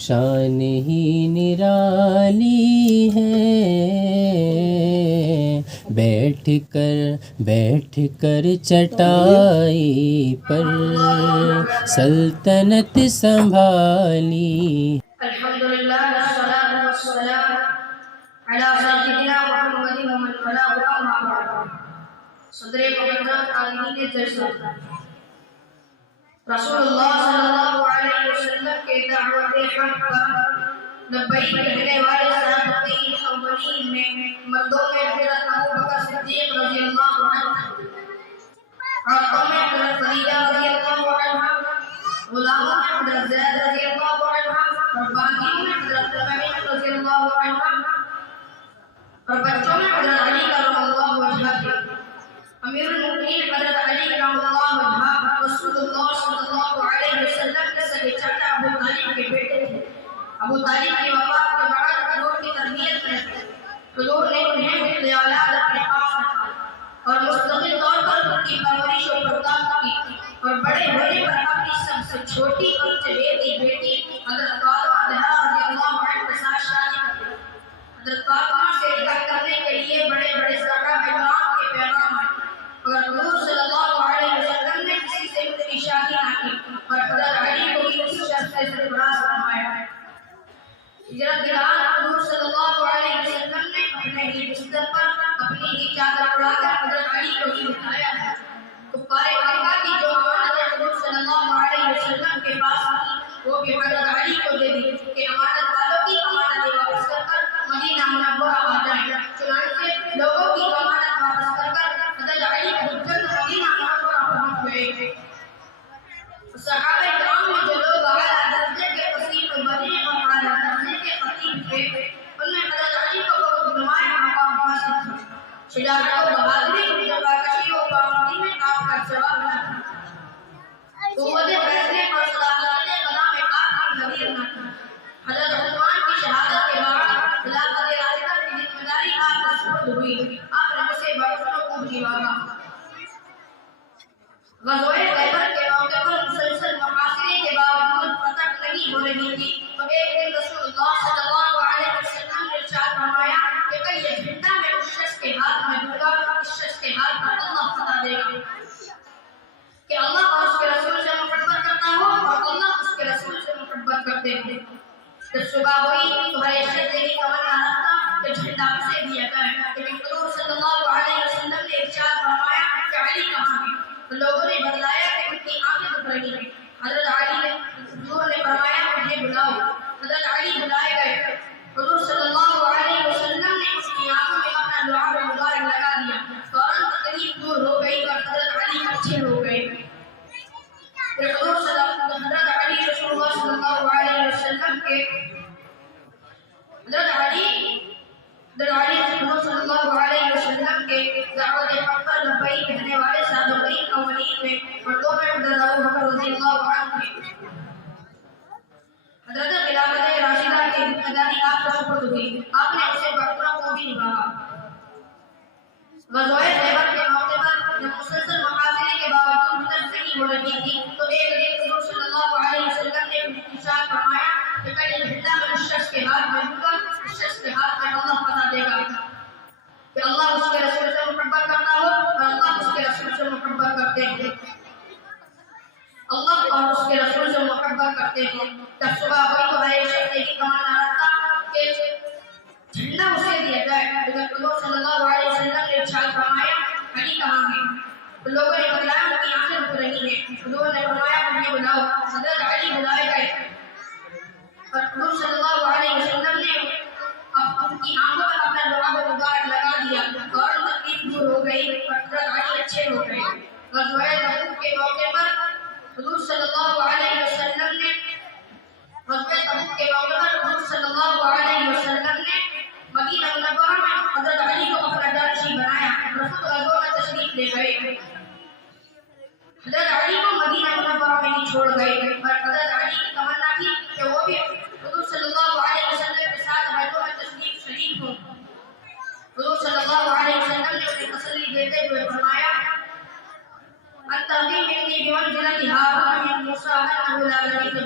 شان ہی نرالی ہے، بیٹھ کر چٹائی پر سلطنت سنبھالی۔ الحمدللہ والصلاة والسلام علی سیدنا محمد ومن والاه اما بعد۔ صدر محترم عالمین جلسہ، رسول اللہ صلی اللہ علیہ وسلم کے دعوت حق کا لبیک کہنے والے سابقین اولین میں مردوں میں حضرت ابوبکر صدیق رضی اللہ عنہ، عورتوں میں حضرت خدیجہ رضی اللہ عنہ، غلاموں میں حضرت زید رضی اللہ عنہ، اور باقیوں میں حضرت ربیعہ رضی اللہ عنہ، اور بچوں میں حضرت علی کرم اللہ وجہہ تھے۔ امیر المؤمنین حضرت علی کرم اللہ وجہہ رسول اللہ صلی اللہ علیہ وسلم کے سگے چچا ابو طالب کے بیٹے تھے۔ ابو طالب کی وفات کے بعد حضور کی تربیت میں حضور نے انہیں مثل اولاد اپنے پاس رکھا اور مستقل طور پر ان کی پرورش و پرداخت کی، اور بڑے ہونے پر اپنی سب سے چھوٹی اور چہیتی بیٹی حضرت فاطمہ زہرا رضی اللہ عنہا کے ساتھ شادی کر دی۔ حضرت فاطمہ سے نکاح کرنے کے لیے بڑے بڑے صحابہ کرام کے پیغام آئے، مگر حضور صلی اللہ علیہ وسلم نے کسی سے ان کی شادی نہ کی اور حضرت علی کو بھی اس شرط سے سرفراز فرمایا۔ ہجرت کے بعد حضور صلی اللہ علیہ وسلم نے اپنے ہی بستر پر اپنی ہی چادر اڑا کر حضرت علی کو ہی بتایا ہے۔ کفار مکہ کی جو امانتیں حضور صلی اللہ علیہ وسلم کے پاس تھی وہ بھی حضرت علی کو دے دی کہ امانت والوں کی امانتیں واپس کر کر مدینہ منورہ آ جائیں۔ چنانچہ لوگوں کی امانت واپس کر کر حضرت علی حجت مدینہ منورہ پہنچ گئے۔ صحابہ کرام میں جو لوگ اعلیٰ درجے کے وسیع بنے اور اعلیٰ درجے کے خطیب تھے، ان میں حضرت علی کو بہت نمایاں مقام حاصل تھا۔ شجاعت و بہادری کی جفاکشی و پابندی میں آپ کا جواب نہ تھا، قوت فیصلے اور صلاحیت قضا میں آپ کی نظیر نہ تھی۔ حضرت عثمان کی شہادت کے بعد خلافت راشدہ کی ذمہ داری آپ پر سپرد ہوئی، آپ نے اسے بڑوں کو نبھایا۔ غزوہ خیبر کے موقع پر مسلسل محاصرے کے باوجود فتح نہیں ہو رہی تھی تو ایک دن رسول اللہ صلی اللہ علیہ وسلم نے ارشاد فرمایا کہ کل یہ جھنڈا میں اس شخص کے ہاتھ میں دوں گا، اس شخص کے ہاتھ پر اللہ فتح دے گا۔ کہ اللہ اور اس کے رسول سے محبت کرتا ہو اور اللہ اس کے رسول سے محبت کرتے ہیں۔ جب صبح ہوئی تو ہر ایک شخص یہی تمنا رکھتا کہ جھنڈا اسے دیا جائے، لیکن حضور صلی اللہ علیہ وسلم نے ارشاد فرمایا کہ علی کہاں ہے؟ تو لوگوں نے بتلایا کہ ان کی آنکھیں دکھ رہی ہیں۔ حضرت علی نے حضور نے فرمایا مجھے بلاؤ۔ حضرت علی بلائے گئے۔ حضور صلی اللہ علیہ وسلم نے اس کی آنکھوں میں اپنا لعاب مبارک لگا دیا، فوراً تکلیف دور ہو گئی اور حضرت علی اچھے ہو گئے۔ پھر حضرت علی رسول اللہ صلی اللہ علیہ وسلم کے حضرت علی رسول صلی اللہ علیہ وسلم کے دعوت حق پر لبیک کہنے والے سابقین اولین میں مردوں میں حضرت ابوبکر رضی اللہ عنہ تھے۔ حضرت خلافت راشدہ کی ذمہ داری آپ کو سپرد ہوئی، آپ نے اسے بڑوں کو بھی نبھایا۔ غزوہ خیبر کے موقع پر جب مسلسل محاصرے کے باوجود مدد نہیں ہو رہی تھی تو ایک دن حضور صلی اللہ علیہ وسلم نے ارشاد فرمایا کہ کل یہ جھنڈا میں اس شخص کے ہاتھ میں دوں گا، اس شخص کے ہاتھ میں اللہ فتح دے گا۔ کہ اللہ اس کے رسول سے محبت کرتا ہو اور اللہ اس کے رسول سے محبت کرتے ہیں، اللہ اور اس کے رسول سے محبت کرتے ہیں۔ جب صبح ہوئی تو ہر ایک شخص یہی تمنا رکھتا کہ جھنڈا اسے دیا جائے، لیکن حضور صلی اللہ علیہ وسلم نے ارشاد فرمایا علی کہاں ہے؟ تو لوگوں نے بتلایا ان کی آنکھیں دکھ رہی ہیں۔ حضور نے فرمایا مجھے بلاؤ۔ حضرت علی بلائے گئے اور حضور صلی اللہ علیہ وسلم نے ان کی آنکھوں پر اپنا لعاب مبارک لگا دیا اور تکلیف دور ہو گئی اور حضرت علی اچھے ہو گئے۔ غزوہ تبوک کے موقع پر حضور صلی اللہ علیہ وسلم نے مدینہ منورہ میں حضرت علی کو اپنا جانشین بنایا۔ رسول غزوہ میں تشریف لے گئے، حضرت علی کو مدینہ منورہ میں ہی چھوڑ گئے اور حضرت علی کی تمنا تھی کہ وہ بھی حضور صلی اللہ علیہ وسلم کے ساتھ غزوہ میں تشریف شریف ہوں۔ حضور صلی اللہ علیہ وسلم نے انہیں تسلی دیتے ہوئے فرمایا انت منی بمنزلة هارون من موسى انه لا